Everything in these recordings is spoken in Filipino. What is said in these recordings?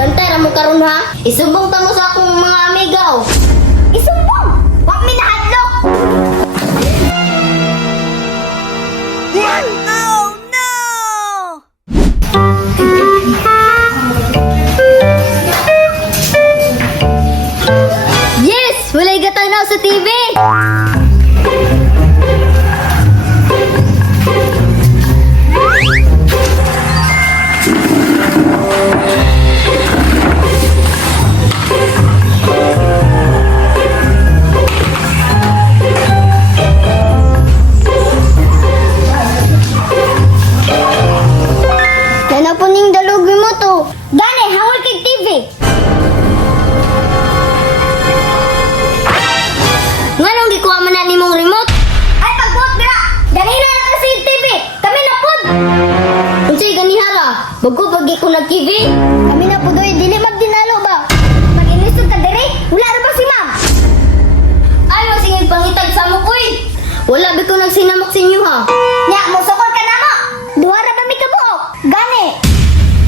Bantay ra mo karon ha. Isumbong ta mo sa akong mga amigaw. Isumbong. Wa mi nahadlok. Oh no! Yes, walay gatanaw sa TV. Yan po ning dalugi mo to. Gani, hawal kay TV. Nganong gikuha man na nimong remote? Ay, pagbuot dira. Ganina na kasi yung TV. Kami na pod. Unsay ganihara? Bago bagi ko nag TV. Kami na pod oy, dili magdinalo ba? Mag-inisod ka diri? Wala ra ba si ma'am? Ay, masingid pangitag sa mo koy. Wala ba ko nagsinamok sa inyo ha? Nya, musukol ka na mo. Duha ra ba mi kabuok? Gani.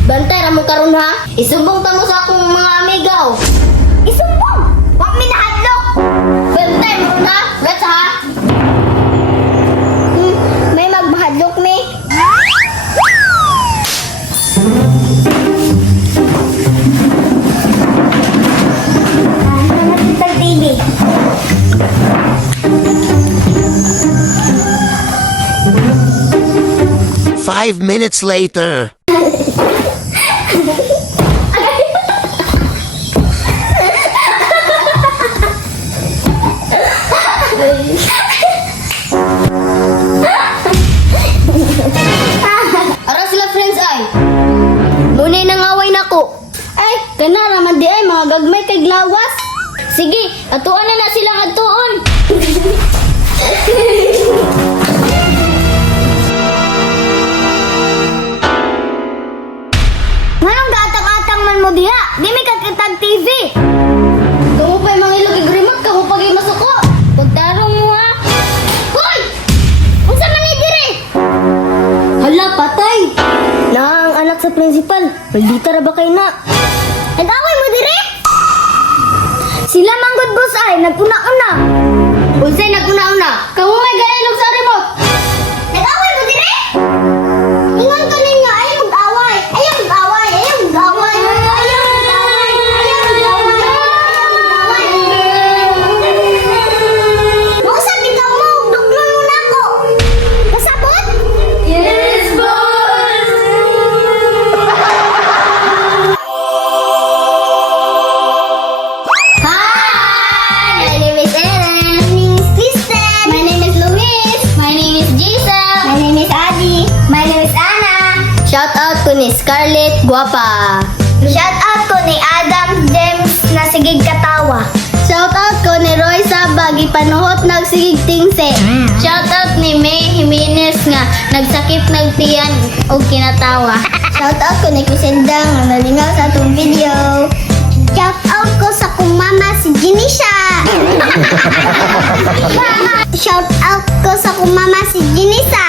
Bantay ra mo karon ha. Isumbong ta mo sa akong mga amigaw. Isumbong. Wa mi nahadlok. Bantay mo na. Let's ha. May magbahadlok mi. Tag TV. Five minutes later. Ara sila friends ay. Munay nang away nako. Ay, kana raman di ay mga gagmay kay glawas. Sige, atuan na silang atuon. Nganong gatang-atang man mo diha? Di mi kakitag TV. Kamu pa'y mangilog ig remote, kamu pag'y masuko. Pagtarong mo ha. Hoy! Unsa man ni dire? Hala, patay! Na ang anak sa principal. Maldita ra ba kay na? Nag-away mo dire? Sila manggod boss ay, naguna-una. Unsay naguna-una? Kamu may gailog sa remote. Nag-away mo dire? Ingon ka ninyo, ayaw mag-away. Ayaw mag-away. Ayaw mag-away. Ayaw mag-away. Ayaw mag-away. Mausap ikaw mo, dugnon mo na ako. Kasabot? Yes, boss! Hi! My name is Ellen. My name is Kristen. My name is Luis. My name is Giselle. My name is Adi. My name is Anna. Shout out ko ni Scarlett Guapa. Shout out ko ni Adam James na sigig katawa. Shout out ko ni Roy Sabag ipanuhot nagsigig tingse. Shout out ni May Jimenez nga nagsakit nagtiyan o kinatawa. Shout out ko ni Kusenda nga nalingaw sa atong video. Shout out ko sa kong mama si Jinisha. Shout out ko sa kong mama si Jinisa.